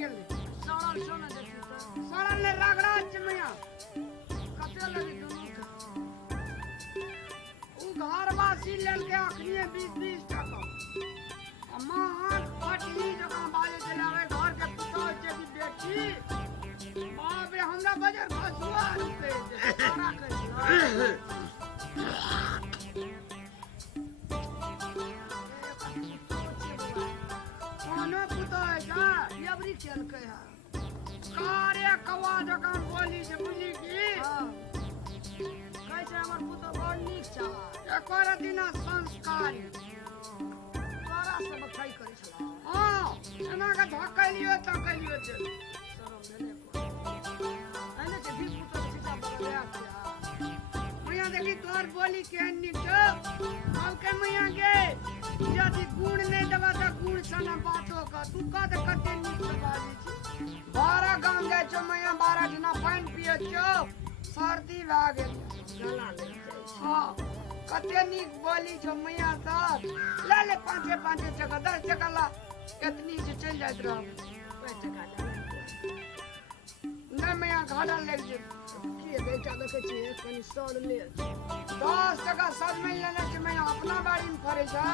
गेले सड़ल सोना देखी तो सड़ल ने रगड़ा चमैया कते लगी दोनों के उ घर वासी लेल के अखनी 20-20 टका अमान फटली जका बाजे चले आवे घर के पुतौ छै की बेटी बाप रे हमरा बाजार खसुआ रुपए सारा कह कोनो पुतौ है का एवरी केल कह कारे कवा जका बोली छै बुझी की हां कहै छै हमर पुतो बड़ नीक छ एकर दिना संस्कार तोरा से बखाई करे छला हां एना के धकलियो तकलियो छै शरम देने को आने के भी पुतो सीधा बगल आ मैया देखी तोर बोली केहन नीक छौ हम के मैया गे यदि गुण नहीं देबा त गुण सना बातो का तू का त कते नीक से बाजी छी 12 गांव जाय छौ मैया 12 दिना पानी पिए छौ सर्दी भ गेल गला ले जाय हां कते नीक बोली छौ मैया साथ ले ले 5 टका 10 टका ला एतनी से चल जात रह 5 टका नहीं मैया घाटा लग जे के बेटा देखे छी कनी सड़ ले 10 टका सब में लेने छै मैया अपना बाड़ी में फरे छै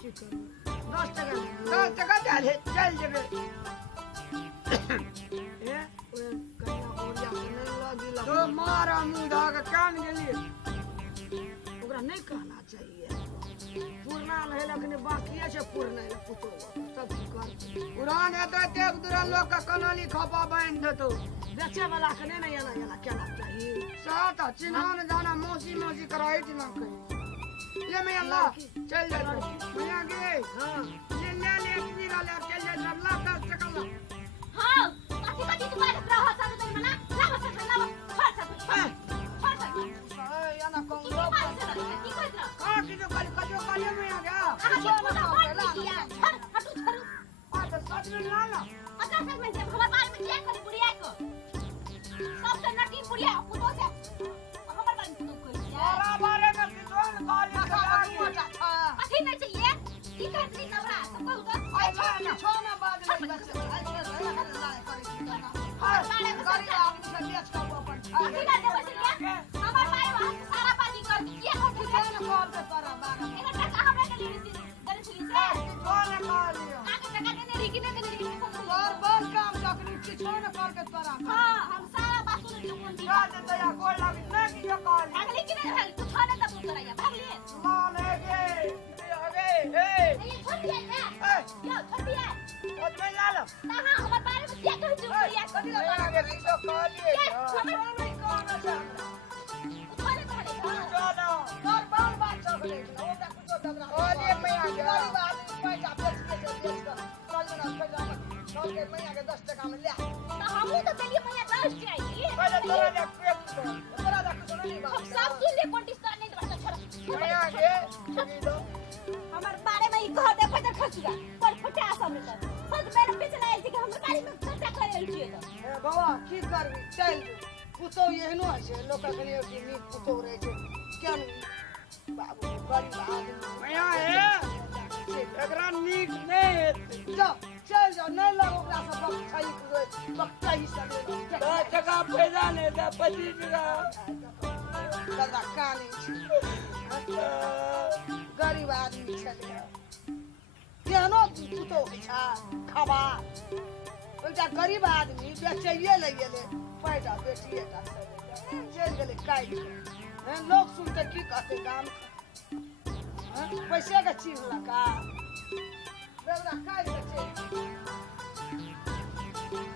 की करू 10 टका 10 टका दे चल जेबे ए ओए कन्या ओरिया से नहीं लगी तो मारा मुंह धाग कान गेली ओकरा नहीं कहना चाहिए पूर्णा लहलक ने बाकी है पूर्ण पुतो सब कर पुरान हेतै एक दूरा लोग के कनाली खपा बांध देतो बेचे वाला के नहीं एना एना केना चाहिए साथ चिन्हान जाना मौसी मौसी कराई ना कहीं ले मैं अल्लाह चल जा मैया गे हां ले ले ले इतनी गाले चल जा अल्लाह 10 टका ला हां कथि तू बात रहा सब दिन मना लाव सब लाव छोड़ सब छोड़ सब एना कौन की लोग बात कर की कहत रहा का की जो कजो काले में आ गया आहा के पूरा बात किया छोड़ हटू छोड़ आ तो सच में ला ला अच्छा सब में हमार बाल में चेक कर बुढ़िया को सबसे नटी बुढ़िया पुतो से हमार बाल में तू कोई सारा बारे में किसोन काले मोटा था कथि नहीं चाहिए की कहत रही नवरा सब कहू तो अच्छा छोना बाद में बच्चे अच्छा लड़ाई करे की करना हमार बाले में गाड़ी आदमी से बेच का अपन कथि ना दे बसिया हमार भाई वहां से सारा बाजी कर किया हो किसी ने कॉल पे करा बारा एना टका हमरा के लिए दे छली से किसोन कालियो आके टका देने रही कि नहीं देने रही और बड़ काम तकनी किसी ने कर के करा हां हम सारा बात सुन रही हूं का दे दया गोल लगी ना की जो काली भागली कि नहीं भागली कुछ नहीं तब कराया भागली मान है गे ए ये छोड़ दिया क्या यो छोड़ दिया और मैं ला लो कहां हमारे बारे में क्या कहू तू या कथि मैया गे किसो कालिए हमारे नहीं कौन अच्छा उठाने पड़े चलो और बाल बात सब ले ओटा कुछ दबरा कालिए मैया गे गरीब आदमी पैसा बेच के चल ना पैसा सब के मैया के 10 टका में ले तो हम तो चलिए भैया 10 चाहिए पहले तोरा ने पेट तो तोरा दा कुछ नहीं हम बात सब के लिए कोटिस्तान नहीं बता छोड़ मैया गे छगी दो हमारे बारे में ही कह दे पैसा खर्चगा पर फटा सब में सच मेरे पिछला है कि हम गाड़ी में खर्चा करे छिए तो ए बाबा की करबी चल पुतो एहनो छै लोक के लिए कि नीक पुतो रहे छै केन बाबू गरीब आदमी मैया हे एकरा नीक नहीं हेतै जा चल जा नहीं लग ओकरा से बकछाई बकछाई से ले 10 टका पैसा नहीं दे 25 टका दादा कानी छै गरीब आदमी छै केहनो पुतो छै खबा ओटा गरीब आदमी बेचैये ले गेले पैसा बेटिए टा चल गेले काई लोग सुनते की कहते गाम पैसे का चीज लगा बेवड़ा काई से